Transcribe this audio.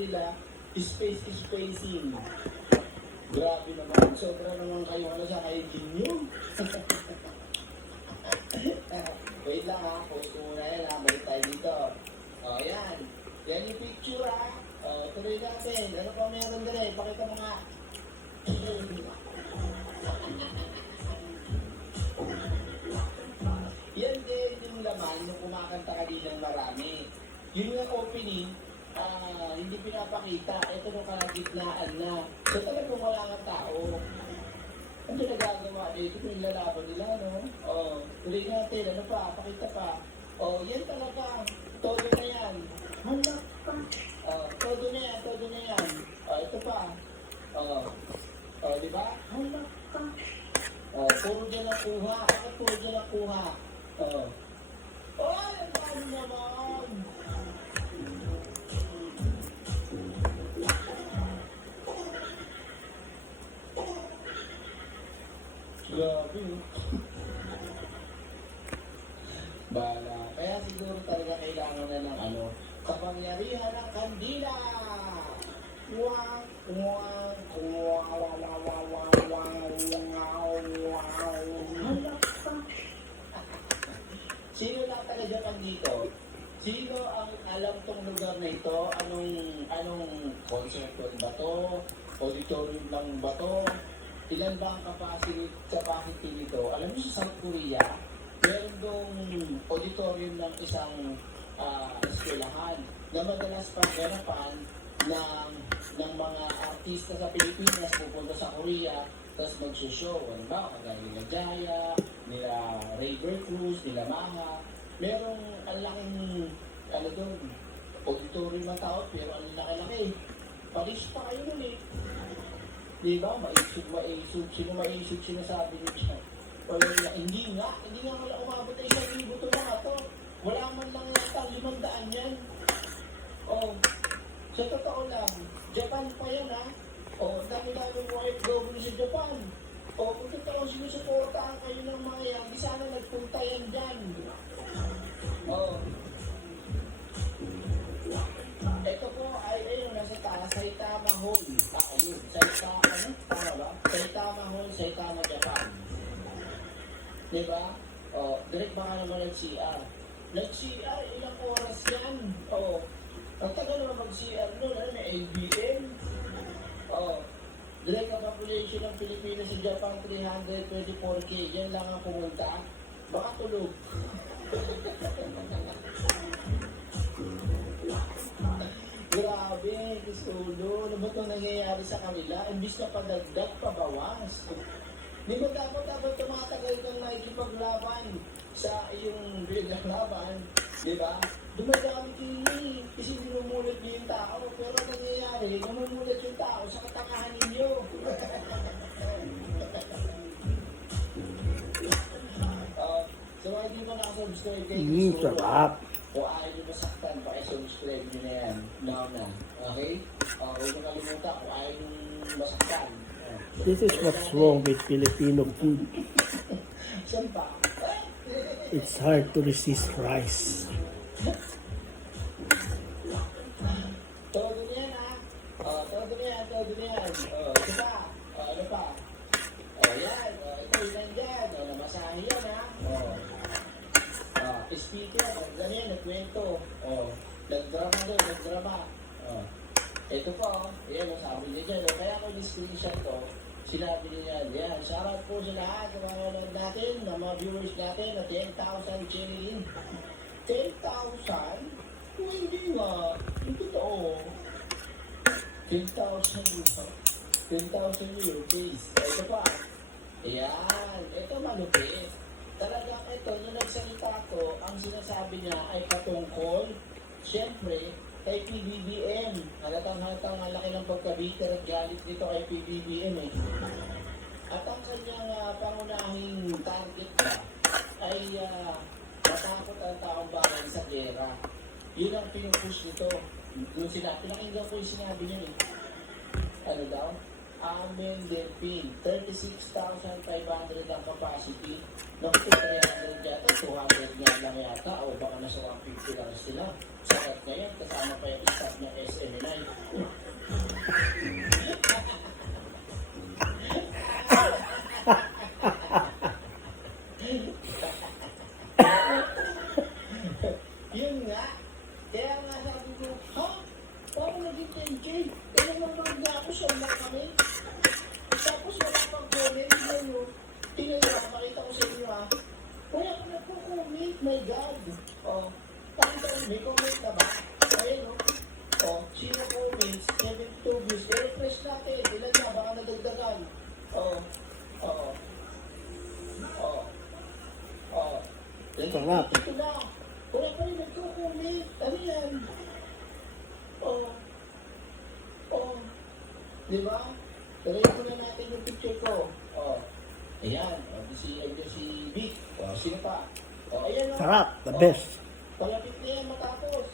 nila, spacing. Grabe naman. Sobra naman kayo sa hygiene nyo. Wait lang ha. Post ko muna yan ha. Balik tayo dito. O, yan. Yan yung picture ha. O, tuloy natin. Ano pa meron dali? Pakita mo nga. Yan din yung laman yung kumakanta kanina marami. Yun yung opening, hindi pinapakita. Ito nung kalagitnaan na. So talagang wala nga tao. Ang pinagagawa dito, yung lalaban nila, no? O, tuloy natin, ano pa, pakita pa. O, yan talaga. Todo na yan. Hala pa. Todo na yan. O, ito pa. O, di ba? Hala pa. O, puro dyan nakuha. Bakit puro dyan nakuha? Ay, ang dami naman. Grabe. Bala. Kaya siguro talaga kailangan na ng kapangyarihan ng kandila. Wang, wang, wang, wang, wang, wang, Sino lang talaga dito? Sino ang alam tong lugar na ito? Anong concert ba to? Auditorium lang ba to? Ilan ba ang capacity nito? Alam niyo sa South Korea, meron dong auditorium ng isang eskwelahan na madalas pagganapan ng mga artista sa Pilipinas pupunta sa Korea tapos magsushow. Ano ba? Kagaya nila Jaya, nila Raver Cruz, nila Maha. Merong ang laking doon, auditorium ng tao pero ang laki-laki. Paris pa kayo nun eh. Di ba? Maisog. Sino maisog sinasabi niyo siya? Hindi nga wala umabot na 1,000 to mga to. Wala man lang yata 500 yan. Sa totoo lang, Japan pa yan ha. Dami-dami mo ay governor sa Japan. Kung totoo sinusuportahan kayo ng mga yan, di sana nagpunta yan dyan. Ito po ay nasa taas, Saitama Hall. Ayun, Saitama Hall, Saitama, Japan. Diba? Direct baka naman nag-CR. Nag-CR, ilang oras yan? Ang tagal naman mag-CR nun, may ABM. Direct ang population ng Pilipinas sa Japan, 324K. Yan lang ang pumunta. Baka tulog. Grabe, Kisulo. Ano ba itong nangyayari sa kanila? Imbis na padagdag, pabawas. Di ba dapat tumatagal kang nakikipaglaban sa iyong pinaglaban? Di ba? Dumadami kayo kasi minumulat niyo yung tao. Pero ang nangyayari, namumulat yung tao sa katangahan ninyo. So, hindi mo nakasubscribe kayo. Sarap. O ayaw nyo masaktan, pakisubscribe nyo na yan. Now na. Okay? Huwag nyo kalimutan kung ayaw nyo masaktan. This is what's wrong with Filipino food. Saan pa? It's hard to resist rice. Todo niyan ha. Todo niyan. Ito pa. Ano pa? Yan. Ito ilan dyan. Namasahe yan ha. Speaker. Ganyan. Nagkwento. Nagdrama. Ito po. Yan. Sabi niya dyan. Kaya ako ni-screenshot to. Sinabi niya yan. Shoutout po sa lahat ng mga nanonood natin, ng mga viewers natin na 10,000 channel. 10,000? Kung hindi nga. Yung totoo. 10,000 rupees. Ito pa. Ayan. Ito malupit. Talagang ito, nung nagsalita ko, ang sinasabi niya ay patungkol, siyempre, kay PBBM. Halatang-halatang ang laki ng pagkabiter at galit dito kay PBBM eh. At ang kanyang pangunahing target ba ay matakot ang taong bayan sa gera. Yun ang pinupush nito. Doon sila, pinakinggan ko yung sinabi niya eh. Ano daw? Amen Delphin. 36,500 ang capacity. Naku, 300 dyan. 200 nga lang yata o baka nasa 150 lang sila. Sakat ngayon, kasama pa yung staff ng SMNI. Yun nga. Kaya nga sabi ko, ha? Paano naging 10K? Kaya naman na ako sa mga kami. Tapos wala pang comment. Tingnan nyo, makita ko sa inyo ha. Wala ko na po comment. My God. Oh, pakita ko, may comment na ba? Ayun no. Oh, sino comments? 72 views. I-refresh natin. Ilan na? Baka nadagdagan. Oh, oh, oh, oh. Sarap. Ito na. Wala pa rin nagko-comment. Ano yan? Oh. Oh. Di ba? Tuloy ko na natin yung picture ko. Oh. Ayan. Oh, si Vic. Oh, sino pa? Oh, ayan. Oh. Sarap. The best. Palapit na yan matapos.